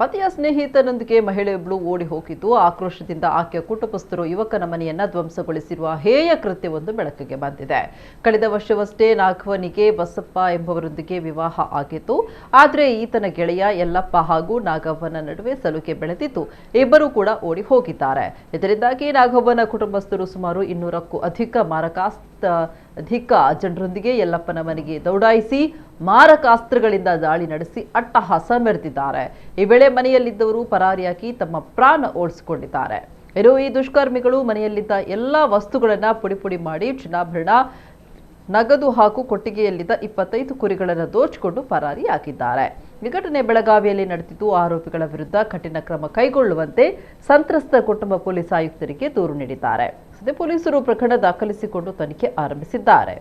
ಪತಿಯ ಸ್ನೇಹಿತನೊಂದಿಗೆ ಮಹಿಳೆಯೊಬ್ಬಳು ಓಡಿ ಹೋಗಿದ್ದು ಆಕ್ರೋಶದಿಂದ ಆಕೆಯ ಕುಟುಂಬಸ್ಥರು ಯುವಕನ ಮನೆಯನ್ನ ಧ್ವಂಸಗೊಳಿಸಿರುವ ಹೇಯ ಕೃತ್ಯವೊಂದು ಬೆಳಕಿಗೆ ಬಂದಿದೆ. ಕಳೆದ ವರ್ಷವಷ್ಟೇ ನಾಗವನಿಗೆ ಬಸಪ್ಪ ಎಂಬವರೊಂದಿಗೆ ವಿವಾಹ ಆಗಿತ್ತು. ಆದರೆ ಈತನ ಗೆಳೆಯ ಯಲ್ಲಪ್ಪ ಹಾಗೂ ನಾಗವ್ವನ ನಡುವೆ ಸಲುಕೆ ಬೆಳೆದಿದ್ದು ಇಬ್ಬರು ಕೂಡ ಓಡಿ ಹೋಗಿದ್ದಾರೆ. ಇದರಿಂದಾಗಿ ನಾಗವ್ವನ ಕುಟುಂಬಸ್ಥರು ಸುಮಾರು 200ಕ್ಕೂ ಅಧಿಕ ಜನರೊಂದಿಗೆ ಯಲ್ಲಪ್ಪನ ಮನೆಗೆ ದೌಡಾಯಿಸಿ ಮಾರಕಾಸ್ತ್ರಗಳಿಂದ ದಾಳಿ ನಡೆಸಿ ಅಟ್ಟಹಾಸ ಮೆರೆದಿದ್ದಾರೆ. ಈ ವೇಳೆ ಮನೆಯಲ್ಲಿದ್ದವರು ಪರಾರಿಯಾಗಿ ತಮ್ಮ ಪ್ರಾಣ ಉಳಿಸಿಕೊಂಡಿದ್ದಾರೆ. ಇನ್ನು ಈ ದುಷ್ಕರ್ಮಿಗಳು ಮನೆಯಲ್ಲಿದ್ದ ಎಲ್ಲಾ ವಸ್ತುಗಳನ್ನ ಪುಡಿ ಮಾಡಿ ಚಿನ್ನಾಭರಣ, ನಗದು ಹಾಗೂ ಕೊಟ್ಟಿಗೆಯಲ್ಲಿದ್ದ 25 ಕುರಿಗಳನ್ನು ದೋಚಿಕೊಂಡು ಪರಾರಿಯಾಗಿದ್ದಾರೆ. ಈ ಘಟನೆ ಬೆಳಗಾವಿಯಲ್ಲಿ ನಡೆದಿದ್ದು ಆರೋಪಿಗಳ ವಿರುದ್ಧ ಕಠಿಣ ಕ್ರಮ ಕೈಗೊಳ್ಳುವಂತೆ ಸಂತ್ರಸ್ತ ಕುಟುಂಬ ಪೊಲೀಸ್ ಆಯುಕ್ತರಿಗೆ ದೂರು ನೀಡಿದ್ದಾರೆ. ಸದ್ಯ ಪೊಲೀಸರು ಪ್ರಕರಣ ದಾಖಲಿಸಿಕೊಂಡು ತನಿಖೆ ಆರಂಭಿಸಿದ್ದಾರೆ.